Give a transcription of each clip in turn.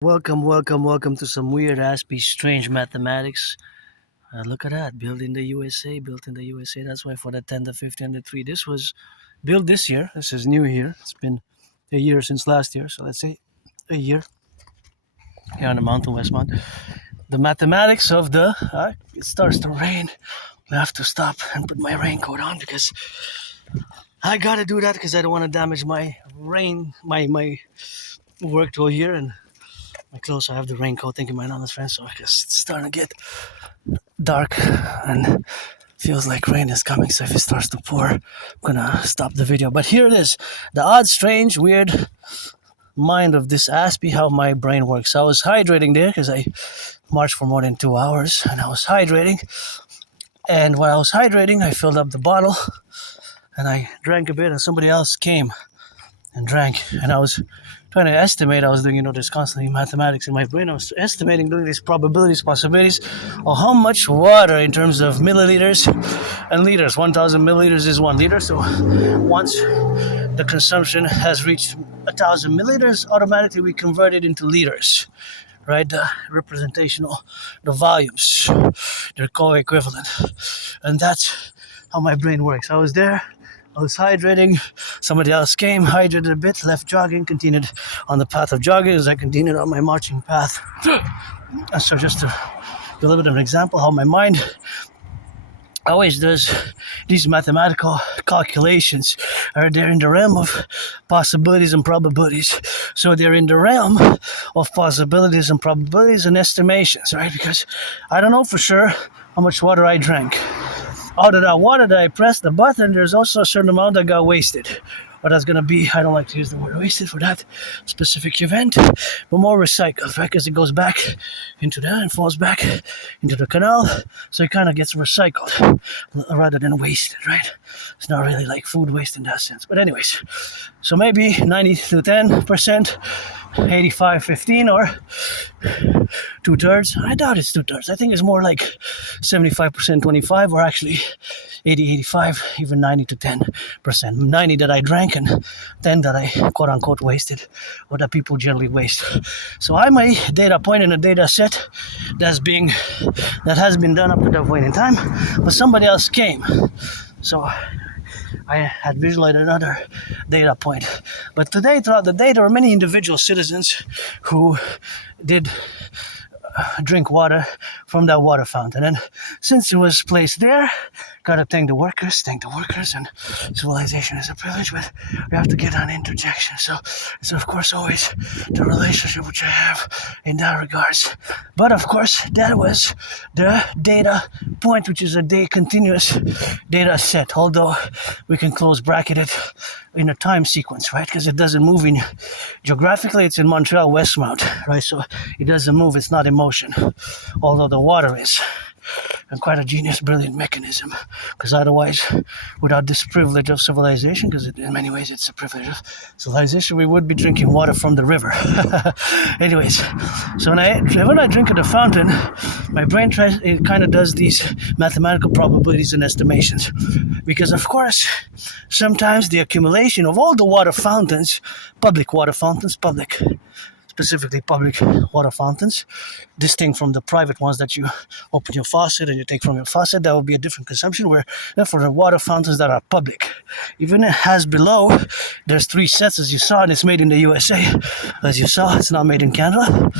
Welcome to some weird Aspie strange mathematics. Look at that, built in the USA, built in the USA. That's why for the 10, the 50, and the 3, this was built this year. This is new here. It's been a year since last year, so let's say a year here on the mountain, Westmount. The mathematics of it starts to rain. I have to stop and put my raincoat on because I gotta do that because I don't want to damage my my work tool here and my clothes. I have the raincoat. Thank you, my honest friend. So I guess it's starting to get dark and feels like rain is coming. So if it starts to pour, I'm gonna stop the video. But here it is, the odd, strange, weird mind of this Aspie, how my brain works. I was hydrating there because I marched for more than 2 hours, and I was hydrating. And while I was hydrating, I filled up the bottle and I drank a bit, and somebody else came and drank, and I was trying to estimate. I was doing, there's constantly mathematics in my brain. I was estimating, doing these probabilities, possibilities of how much water in terms of milliliters and liters. 1,000 milliliters is 1 liter. So once the consumption has reached 1,000 milliliters, automatically we convert it into liters, right? The representational, the volumes, they're co-equivalent. And that's how my brain works. I was there. I was hydrating, somebody else came, hydrated a bit, left jogging, continued on the path of jogging as I continued on my marching path. And so just to give a little bit of an example how my mind always does these mathematical calculations, are they're in the realm of possibilities and probabilities. So they're in the realm of possibilities and probabilities and estimations, right? Because I don't know for sure how much water I drank. Out of that water that I pressed the button, there's also a certain amount that got wasted. Or that's going to be, I don't like to use the word wasted for that specific event, but more recycled, right? Because it goes back into that and falls back into the canal. So it kind of gets recycled rather than wasted, right? It's not really like food waste in that sense. But anyways, so maybe 90 to 10%, 85-15, or 2/3. I doubt it's 2/3. I think it's more like 75% 25, or actually 80-85, even 90 to 10%. 90 that I drank and 10 that I quote unquote wasted, or that people generally waste. So I'm a data point in a data set that has been done up to that point in time, but somebody else came. So I had visualized another data point. But today, throughout the day, there were many individual citizens who did drink water from that water fountain. And since it was placed there, gotta thank the workers, and civilization is a privilege, but we have to get on interjection. So it's of course always the relationship which I have in that regards. But of course, that was the data point, which is a day continuous data set, although we can close bracket it in a time sequence, right? Because it doesn't move in geographically, it's in Montreal Westmount, right? So it doesn't move, it's not in motion, although the water is. And quite a genius, brilliant mechanism, because otherwise, without this privilege of civilization, because in many ways it's a privilege of civilization, we would be drinking water from the river. Anyways, so when I drink at the fountain, my brain kind of does these mathematical probabilities and estimations, because of course, sometimes the accumulation of all the water fountains, public water fountains, specifically public water fountains, distinct from the private ones that you open your faucet and you take from your faucet. That would be a different consumption, where for the water fountains that are public, even it has below, there's 3 sets as you saw, and it's made in the USA. As you saw, it's not made in Canada.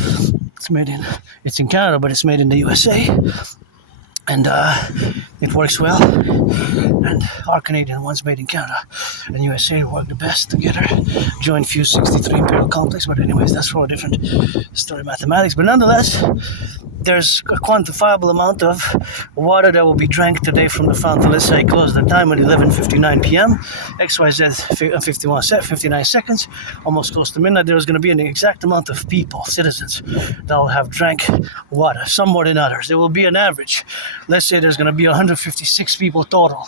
It's in Canada, but it's made in the USA. And it works well. And our Canadian ones made in Canada and USA work the best together. Joint Fuse 63 Imperial Complex. But anyways, that's for a different story, mathematics. But nonetheless, there's a quantifiable amount of water that will be drank today from the fountain. Let's say I close the time at 11:59 p.m. XYZ 59 seconds, almost close to midnight. There's going to be an exact amount of people, citizens, that will have drank water, some more than others. There will be an average. Let's say there's going to be 156 people total,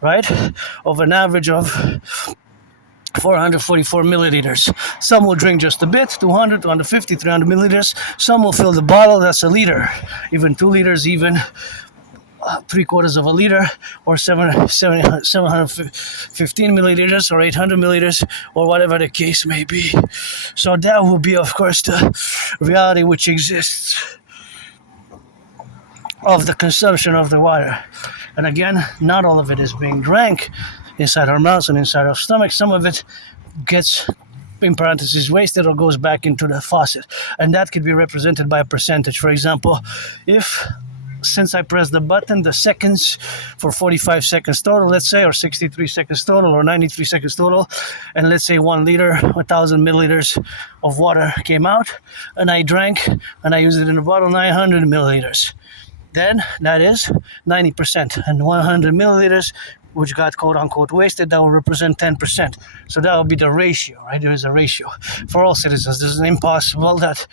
right? Of an average of 444 milliliters. Some will drink just a bit, 200, 250, 300 milliliters. Some will fill the bottle, that's a liter, even 2 liters, even 3/4 of a liter, or 715 milliliters, or 800 milliliters, or whatever the case may be. So that will be, of course, the reality which exists of the consumption of the water. And again, not all of it is being drank inside our mouths and inside our stomach. Some of it gets, in parentheses, wasted or goes back into the faucet. And that could be represented by a percentage. For example, if since I pressed the button, the seconds for 45 seconds total, let's say, or 63 seconds total, or 93 seconds total, and let's say 1 liter, 1,000 milliliters of water came out, and I drank, and I used it in a bottle, 900 milliliters. Then that is 90%, and 100 milliliters, which got quote unquote wasted, that will represent 10%. So that will be the ratio, right? There is a ratio for all citizens. This is impossible that,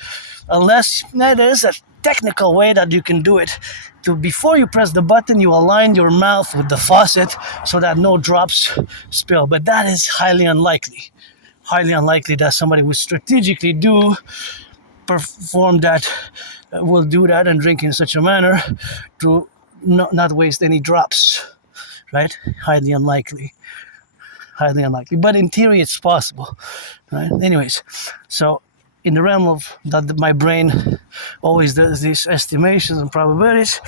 unless there is a technical way that you can do it, to before you press the button, you align your mouth with the faucet so that no drops spill. But that is highly unlikely. Highly unlikely that somebody would strategically perform that, will do that and drink in such a manner to not waste any drops, right? Highly unlikely. Highly unlikely. But in theory, it's possible, right? Anyways, so in the realm of that, my brain always does these estimations and probabilities,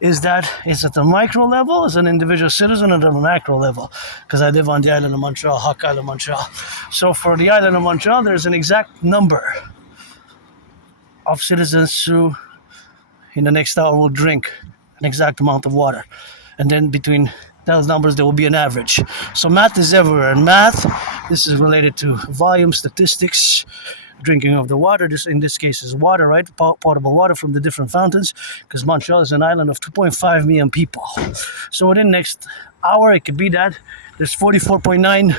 is that it's at the micro level as an individual citizen, and at the macro level, because I live on the island of Montreal, Hawk Island, Montreal. So for the island of Montreal, there's an exact number of citizens who in the next hour will drink an exact amount of water. And then between those numbers, there will be an average. So math is everywhere. And math, this is related to volume, statistics, drinking of the water. This, in this case, is water, right? Potable water from the different fountains, because Montreal is an island of 2.5 million people. So within the next hour, it could be that there's 44.9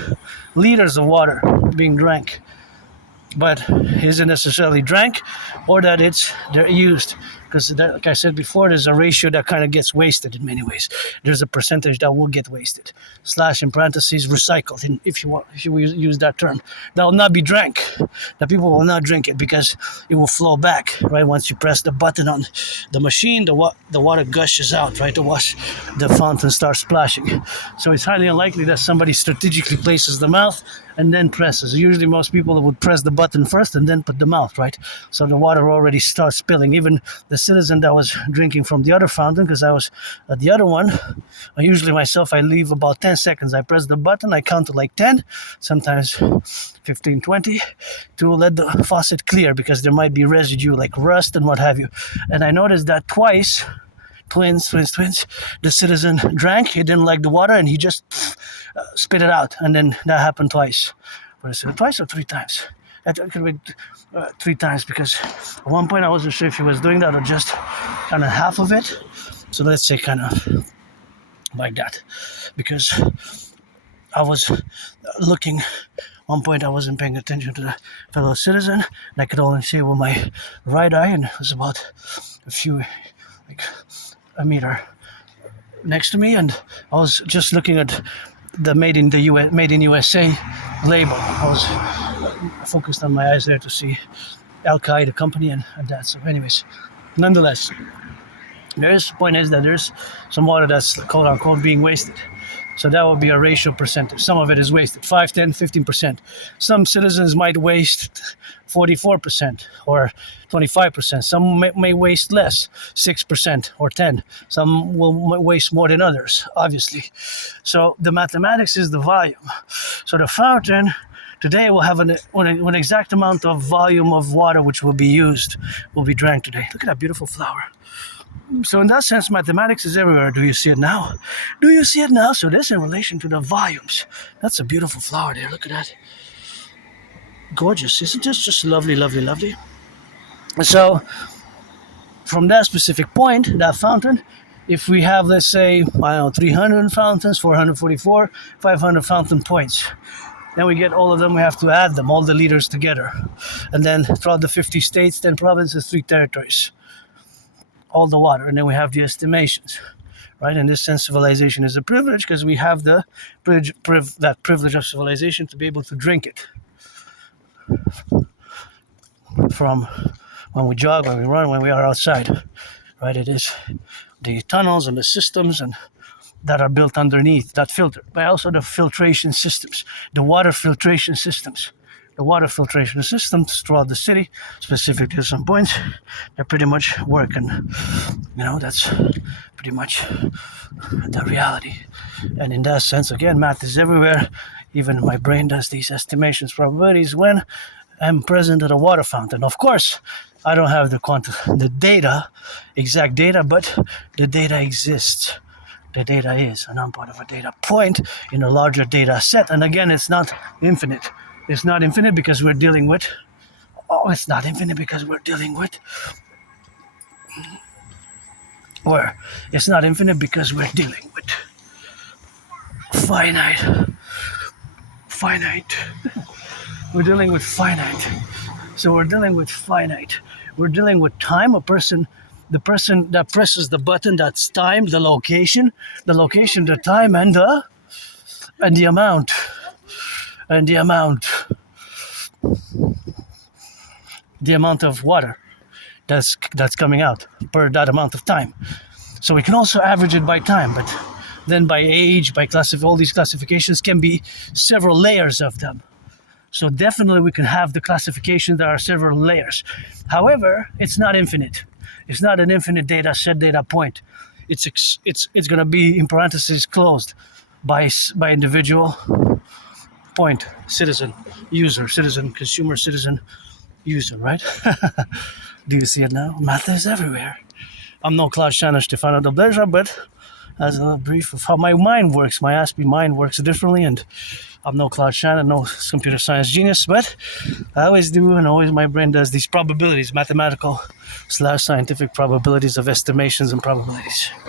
liters of water being drank. But isn't necessarily drank, or that they're used, because like I said before, there's a ratio that kind of gets wasted in many ways. There's a percentage that will get wasted, slash in parentheses recycled, if you use that term. That will not be drank. The people will not drink it because it will flow back, right? Once you press the button on the machine, the water gushes out, right? The fountain starts splashing. So it's highly unlikely that somebody strategically places the mouth and then presses. Usually most people would press the button first and then put the mouth, right? So the water already starts spilling. Even the citizen that was drinking from the other fountain, because I was at the other one, I usually myself, I leave about 10 seconds. I press the button, I count to like 10, sometimes 15, 20, to let the faucet clear, because there might be residue like rust and what have you. And I noticed that twice, twins, the citizen drank, he didn't like the water, and he just spit it out. And then that happened twice. What is it, twice or 3 times? It could be 3 times, because at one point I wasn't sure if he was doing that or just kind of half of it. So let's say kind of like that, because I was looking, one point I wasn't paying attention to the fellow citizen, and I could only see with my right eye, and it was about a meter next to me, and I was just looking at the made in USA label. I was focused on my eyes there to see Al-Qaeda, the company, and that. So anyways, nonetheless, the point is that there's some water that's quote unquote being wasted. So that would be a ratio percentage. Some of it is wasted, 5, 10, 15%. Some citizens might waste 44% or 25%. Some may waste less, 6% or 10%. Some will waste more than others, obviously. So the mathematics is the volume. So the fountain today will have an exact amount of volume of water which will be drank today. Look at that beautiful flower. So in that sense, mathematics is everywhere. Do you see it now? Do you see it now? So this in relation to the volumes. That's a beautiful flower there. Look at that. Gorgeous. Isn't this just lovely, lovely, lovely? And so from that specific point, that fountain, if we have, let's say, 300 fountains, 444, 500 fountain points, then we get all of them. We have to add them, all the liters together. And then throughout the 50 states, 10 provinces, 3 territories, all the water. And then we have the estimations, right? In this sense, civilization is a privilege, because we have that privilege of civilization to be able to drink it. From when we jog, when we run, when we are outside, right? It is the tunnels and the systems and that are built underneath that filter, but also the filtration systems, the water filtration systems. The water filtration systems throughout the city, specifically at some points, they pretty much work, and that's pretty much the reality. And in that sense, again, math is everywhere. Even my brain does these estimations, probabilities when I'm present at a water fountain. Of course, I don't have the data, exact data, but the data exists. The data is, and I'm part of a data point in a larger data set. And again, it's not infinite. It's not infinite because we're dealing with. It's not infinite because we're dealing with. Or it's not infinite because we're dealing with finite. Finite. We're dealing with finite. So we're dealing with finite. We're dealing with time. The person that presses the button, that's time, the location, the time, and the amount. And the amount of water that's coming out per that amount of time. So we can also average it by time, but then by age, by all these classifications can be several layers of them. So definitely we can have the classification. There are several layers. However, it's not infinite. It's not an infinite data set, data point. It's going to be in parentheses closed by individual point, citizen, user, citizen, consumer, citizen, user, right? Do you see it now? Math is everywhere. I'm no Claude-Shannon Stefano de Blazer, but as a little brief of how my mind works, my Aspie mind works differently, and I'm no Claude-Shannon, no computer science genius, but I always do, and always my brain does these probabilities, mathematical / scientific probabilities of estimations and probabilities.